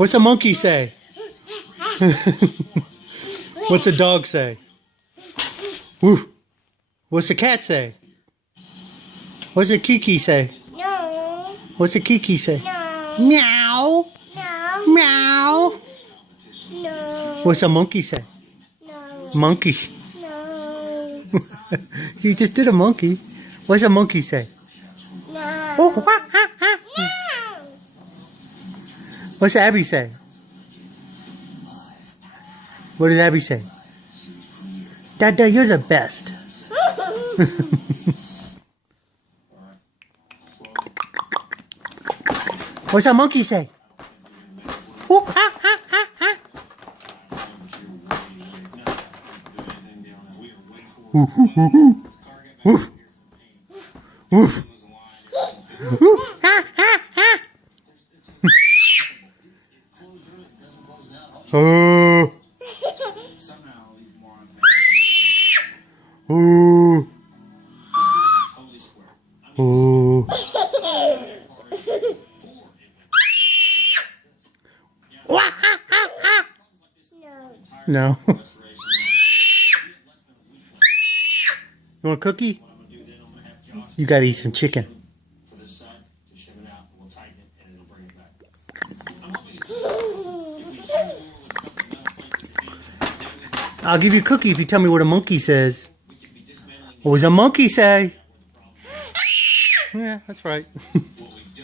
What's a monkey say? What's a dog say? Woof. What's a cat say? What's a kiki say? No. What's a kiki say? No. Meow. No. Meow. No. What's a monkey say? No. Monkey. No. You just did a monkey. What's a monkey say? No. Oh, ah, ah, ah. No. What's Abby say? What does Abby say? Dada, you're the best. What's a monkey say? Oh, ah, ah, ah, ah. Woof, woof, woof, woof. Woof. Woof. Ah, ah, ah. Oh. Oh. Oh. No. You want a cookie? You gotta eat some chicken. I'll give you a cookie if you tell me what a monkey says. What does a monkey say? Yeah, that's right.